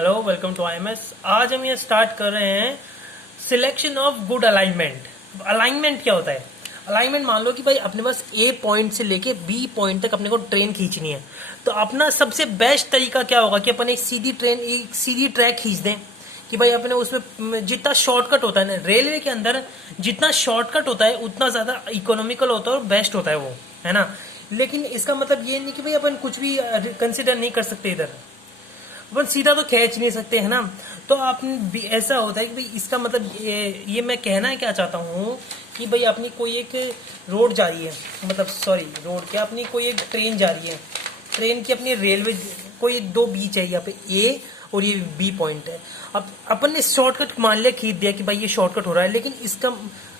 Hello, welcome to IMS. आज हम ये स्टार्ट कर रहे हैं selection of good alignment. Alignment क्या होता है? अलाइनमेंट, मान लो कि भाई अपने पास ए पॉइंट से लेके बी पॉइंट तक अपने को ट्रेन खींचनी है, तो अपना सबसे बेस्ट तरीका क्या होगा कि अपन एक सीधी ट्रैक खींच दें। कि भाई अपने उसमें जितना शॉर्टकट होता है ना, रेलवे के अंदर जितना शॉर्टकट होता है उतना ज्यादा इकोनॉमिकल होता है और बेस्ट होता है वो, है ना। लेकिन इसका मतलब ये नहीं कि भाई अपन कुछ भी कंसिडर नहीं कर सकते इधर, अपन सीधा तो खींच नहीं सकते, है ना। तो आप ऐसा होता है कि भाई इसका मतलब ये मैं कहना क्या चाहता हूँ कि भाई अपनी कोई एक रोड जा रही है, मतलब सॉरी रोड क्या, अपनी कोई एक ट्रेन जा रही है, ट्रेन की अपनी रेलवे कोई दो बीच है, यहाँ पे ए और ये बी पॉइंट है। अब अपन ने शॉर्टकट मान लिया, खींच दिया कि भाई ये शॉर्टकट हो रहा है, लेकिन इसका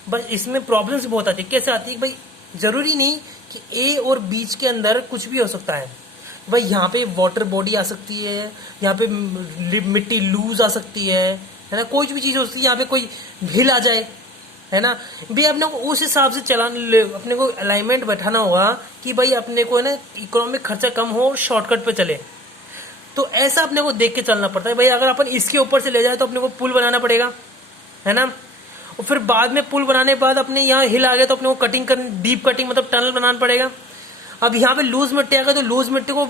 बस इसमें प्रॉब्लम्स बहुत आती है। कैसे आती है कि भाई जरूरी नहीं कि ए और बीच के अंदर कुछ भी हो सकता है। भाई यहाँ पे वाटर बॉडी आ सकती है, यहाँ पे मिट्टी लूज आ सकती है ना, कोई भी चीज हो सकती है, यहाँ पे कोई हिल आ जाए, है ना। भाई अपने को उस हिसाब से अपने को अलाइनमेंट बैठाना होगा कि भाई अपने को है ना इकोनॉमिक खर्चा कम हो और शॉर्टकट पे चले। तो ऐसा अपने को देख के चलना पड़ता है। भाई अगर अपन इसके ऊपर से ले जाए तो अपने को पुल बनाना पड़ेगा, है ना। और फिर बाद में पुल बनाने के बाद अपने यहाँ हिल आ गया तो अपने को डीप कटिंग मतलब टनल बनाना पड़ेगा। अब यहाँ पे लूज मिट्टी आ गया तो लूज मिट्टी को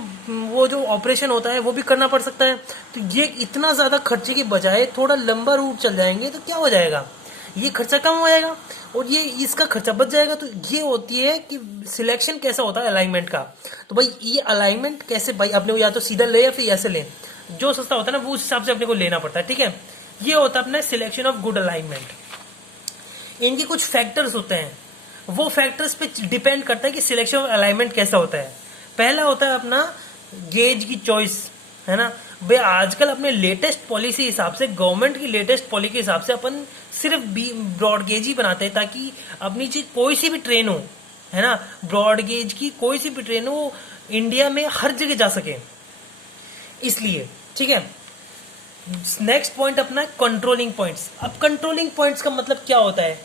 वो जो ऑपरेशन होता है वो भी करना पड़ सकता है। तो ये इतना ज्यादा खर्चे की बजाय थोड़ा लंबा रूट चल जाएंगे तो क्या हो जाएगा, ये खर्चा कम हो जाएगा और ये इसका खर्चा बच जाएगा। तो ये होती है कि सिलेक्शन कैसा होता है अलाइनमेंट का। तो भाई ये अलाइनमेंट कैसे, भाई अपने को या तो सीधा ले या फिर ऐसे ले, जो सस्ता होता है ना वो उस हिसाब से अपने को लेना पड़ता है, ठीक है। ये होता है अपना सिलेक्शन ऑफ गुड अलाइनमेंट। इनके कुछ फैक्टर्स होते हैं, वो फैक्टर्स पे डिपेंड करता है कि सिलेक्शन ऑफ अलाइनमेंट कैसा होता है। पहला होता है अपना गेज की चॉइस, है ना। भाई आजकल अपने लेटेस्ट पॉलिसी हिसाब से, गवर्नमेंट की लेटेस्ट पॉलिसी के हिसाब से अपन सिर्फ ब्रॉड गेज ही बनाते हैं, ताकि अपनी चीज कोई सी भी ट्रेन हो, है ना, ब्रॉड गेज की कोई सी भी ट्रेन हो इंडिया में हर जगह जा सके, इसलिए, ठीक है। नेक्स्ट पॉइंट अपना कंट्रोलिंग पॉइंट्स। अब कंट्रोलिंग पॉइंट्स का मतलब क्या होता है?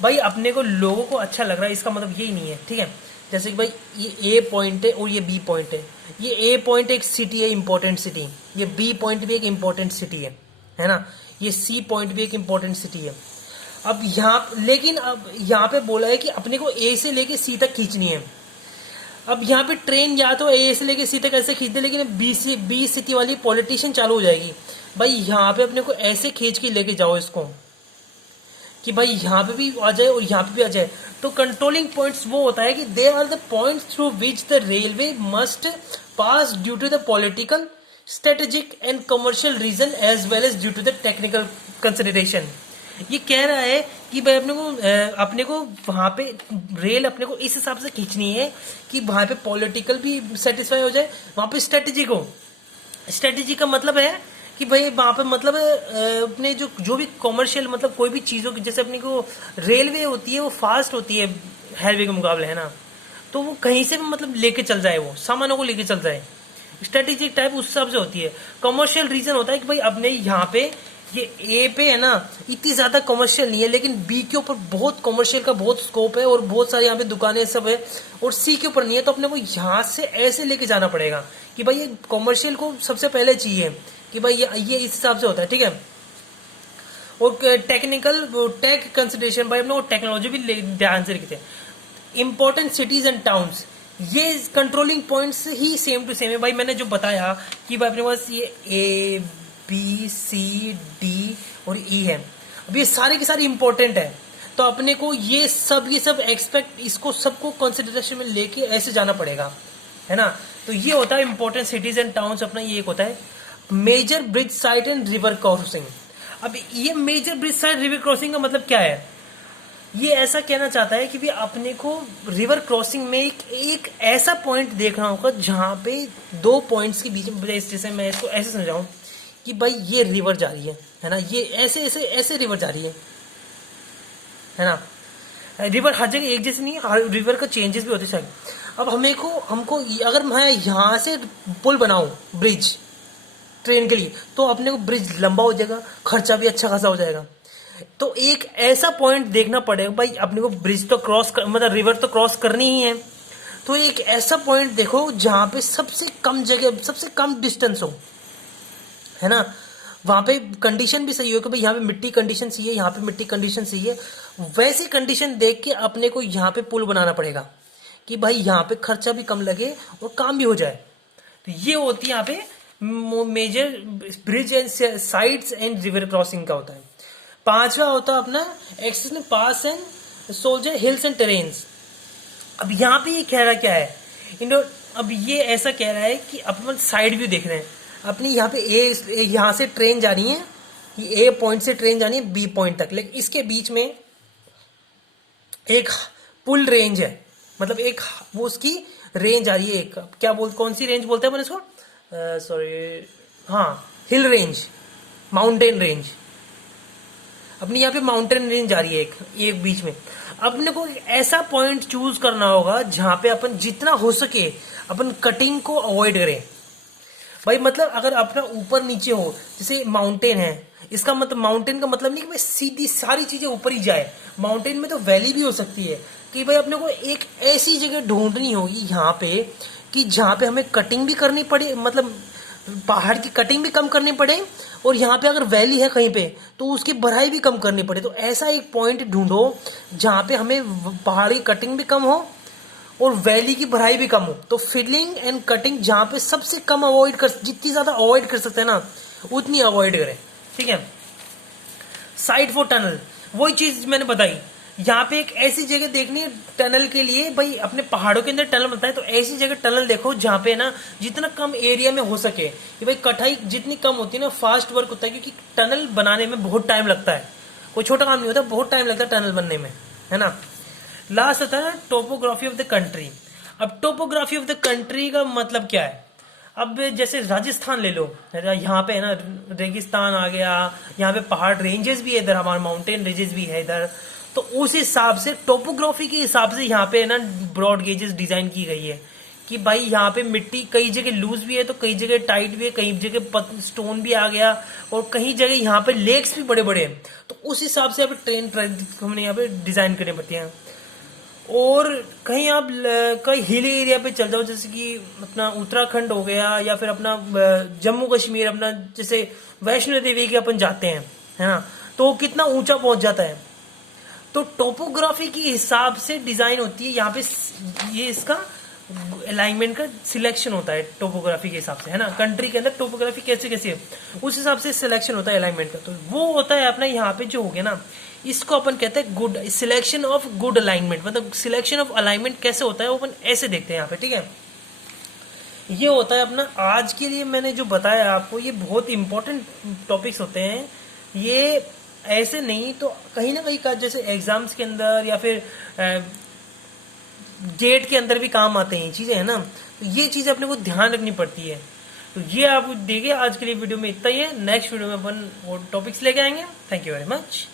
भाई अपने को लोगों को अच्छा लग रहा है, इसका मतलब यही नहीं है, ठीक है। जैसे कि भाई ये ए पॉइंट है और ये बी पॉइंट है। ये ए पॉइंट एक सिटी है, इंपॉर्टेंट सिटी। ये बी पॉइंट भी एक इंपॉर्टेंट सिटी है ना। ये सी पॉइंट भी एक इंपॉर्टेंट सिटी है। अब लेकिन अब यहाँ पे बोला है कि अपने को ए से लेके सी तक खींचनी है। अब यहाँ पे ट्रेन या तो ए से लेके सी तक ऐसे खींच दे, लेकिन बी सिटी वाली पॉलिटिशियन चालू हो जाएगी। भाई यहाँ पे अपने को ऐसे खींच के लेके जाओ इसको कि भाई यहाँ पे भी आ जाए और यहाँ पे भी आ जाए। तो कंट्रोलिंग पॉइंट्स वो होता है कि they are the points through which the railway must pass due to the political, strategic and commercial reason as well as due to the technical consideration. ये कह रहा है कि भाई अपने को वहां पे रेल अपने को इस हिसाब से खींचनी है कि वहां पे पॉलिटिकल भी सेटिस्फाई हो जाए, वहां पे स्ट्रेटेजिक हो। स्ट्रेटेजी का मतलब है कि भाई वहां पे मतलब अपने जो भी कॉमर्शियल मतलब कोई भी चीजों की, जैसे अपनी को रेलवे होती है वो फास्ट होती है हाईवे के मुकाबले, है ना। तो वो कहीं से भी मतलब लेके चल जाए, वो सामानों को लेके चल जाए। स्ट्रेटेजिक टाइप उस हिसाब से होती है। कमर्शियल रीजन होता है कि भाई अपने यहाँ पे ये ए पे है ना इतनी ज्यादा कमर्शियल नहीं है, लेकिन बी के ऊपर बहुत कमर्शियल का बहुत स्कोप है और बहुत सारी यहाँ पे दुकानें सब है, और सी के ऊपर नहीं है। तो अपने को यहाँ से ऐसे लेके जाना पड़ेगा कि भाई ये कमर्शियल को सबसे पहले चाहिए कि भाई ये इस हिसाब से होता है, ठीक है। और टेक कंसिडरेशन, भाई अपने को टेक्नोलॉजी भी ध्यान से रखते हैं। इंपॉर्टेंट सिटीज एंड टाउन्स, ये कंट्रोलिंग पॉइंट्स ही सेम टू सेम है। भाई मैंने जो बताया कि भाई अपने पास ये ए बी सी डी और ई है, अब ये सारे के सारे इंपॉर्टेंट है। तो अपने को ये सब एक्सपेक्ट इसको सबको कंसिडरेशन में लेके ऐसे जाना पड़ेगा, है ना। तो ये होता है इंपॉर्टेंट सिटीज एंड टाउन्स। अपना ये एक होता है major bridge site and river crossing. अब ये major bridge site river crossing का मतलब क्या है? ये ऐसा कहना चाहता है कि भी अपने को रिवर क्रॉसिंग में एक ऐसा पॉइंट देखना होगा जहां पे दो पॉइंट्स के बीच में, जैसे मैं इसको ऐसे समझाऊं कि भाई ये रिवर जा रही है ना, ये ऐसे ऐसे ऐसे रिवर जा रही है ना। रिवर हर जगह एक जैसे नहीं है, हर रिवर का चेंजेस भी होते हैं शायद। अब हमको अगर मैं यहाँ से पुल बनाऊं ब्रिज ट्रेन के लिए, तो अपने को ब्रिज लंबा हो जाएगा, खर्चा भी अच्छा खासा हो जाएगा। तो एक ऐसा पॉइंट देखना पड़ेगा भाई, अपने को ब्रिज तो मतलब रिवर तो क्रॉस करनी ही है। तो एक ऐसा पॉइंट देखो जहां पे सबसे कम जगह, सबसे कम डिस्टेंस हो, है ना। वहां पे कंडीशन भी सही हो कि भाई यहाँ पे मिट्टी कंडीशन सही है, यहाँ पे मिट्टी कंडीशन सही है, वैसी कंडीशन देख के अपने को यहाँ पे पुल बनाना पड़ेगा कि भाई यहाँ पे खर्चा भी कम लगे और काम भी हो जाए। तो ये होती है यहाँ पे major bridge and sides and river crossing का होता है। पांचवा होता है अपना एक्सेस में pass and soldier hills and terrains. अब यहाँ पे ये कह रहा क्या है अब ये ऐसा कह रहा है कि अपन साइड व्यू देख रहे हैं अपनी, यहाँ पे यहाँ से ट्रेन जा रही है, ये ए पॉइंट से ट्रेन जानी है बी पॉइंट तक, लेकिन इसके बीच में एक पुल रेंज है, मतलब एक वो उसकी रेंज आ रही है, एक क्या कौन सी रेंज बोलते हैं अपन इसको, सॉरी हाँ हिल रेंज, माउंटेन रेंज। अपनी यहाँ पे माउंटेन रेंज आ रही है एक बीच में। अपने को ऐसा पॉइंट चूज करना होगा जहां पे अपन जितना हो सके अपन कटिंग को अवॉइड करें। भाई मतलब अगर अपना ऊपर नीचे हो, जैसे माउंटेन है, इसका मतलब माउंटेन का मतलब नहीं कि भाई सीधी सारी चीजें ऊपर ही जाए, माउंटेन में तो वैली भी हो सकती है कि भाई अपने को एक ऐसी जगह ढूंढनी होगी यहाँ पे कि जहाँ पे हमें कटिंग भी करनी पड़े, मतलब पहाड़ की कटिंग भी कम करनी पड़े, और यहाँ पे अगर वैली है कहीं पे तो उसकी बढ़ाई भी कम करनी पड़े। तो ऐसा एक पॉइंट ढूंढो जहाँ पे हमें पहाड़ी कटिंग भी कम हो और वैली की बढ़ाई भी कम हो। तो फिलिंग एंड कटिंग जहाँ पे सबसे कम अवॉइड कर, जितनी ज्यादा अवॉइड कर सकते हैं ना उतनी अवॉइड करें, ठीक है। साइड फॉर टनल, वही चीज मैंने बताई, यहाँ पे एक ऐसी जगह देखनी है टनल के लिए, भाई अपने पहाड़ों के अंदर टनल बनता है तो ऐसी जगह टनल देखो जहाँ पे ना जितना कम एरिया में हो सके, कि भाई कटाई जितनी कम होती है ना फास्ट वर्क होता है, क्योंकि टनल बनाने में बहुत टाइम लगता है, कोई छोटा काम नहीं होता, बहुत टाइम लगता है टनल बनने में, है ना। लास्ट होता है टोपोग्राफी ऑफ द कंट्री। अब टोपोग्राफी ऑफ द कंट्री का मतलब क्या है, अब जैसे राजस्थान ले लो, यहाँ पे है ना रेगिस्तान आ गया, यहाँ पे पहाड़ रेंजेस भी है इधर, हमारे माउंटेन रेंजेस भी है इधर, तो उस हिसाब से टोपोग्राफी के हिसाब से यहाँ पे ना ब्रॉड गेजेस डिजाइन की गई है कि भाई यहाँ पे मिट्टी कई जगह लूज भी है तो कई जगह टाइट भी है, कई जगह स्टोन भी आ गया, और कई जगह यहाँ पे लेक्स भी बड़े बड़े हैं, तो उस हिसाब से यहाँ पे ट्रेन हमने यहाँ पे डिजाइन करनी पड़ती है। और कहीं आप कहीं हिली एरिया पे चल जाओ, जैसे कि अपना उत्तराखंड हो गया या फिर अपना जम्मू कश्मीर, अपना जैसे वैष्णो देवी के अपन जाते हैं, है ना, तो कितना ऊंचा पहुंच जाता है। तो टोपोग्राफी के हिसाब से डिजाइन होती है यहाँ पे, ये इसका अलाइनमेंट का सिलेक्शन होता है टोपोग्राफी के हिसाब से, है ना। कंट्री के अंदर टोपोग्राफी कैसे कैसे है उस हिसाब से सिलेक्शन होता है अलाइनमेंट का। तो वो होता है अपना यहाँ पे जो हो गया ना, इसको अपन कहते हैं good selection of good alignment. मतलब सिलेक्शन ऑफ अलाइनमेंट कैसे होता है वो अपन ऐसे देखते हैं यहाँ पे, ठीक है। ये होता है अपना आज के लिए मैंने जो बताया आपको, ये बहुत इंपॉर्टेंट टॉपिक्स होते हैं। ये ऐसे नहीं तो कहीं ना कहीं का जैसे एग्जाम्स के अंदर या फिर गेट के अंदर भी काम आते हैं ये चीजें, है ना। तो ये चीजें अपने को ध्यान रखनी पड़ती है। तो ये आप देखिए आज के लिए वीडियो में इतना ही है। नेक्स्ट वीडियो में अपन वो टॉपिक्स लेके आएंगे। Thank you very much.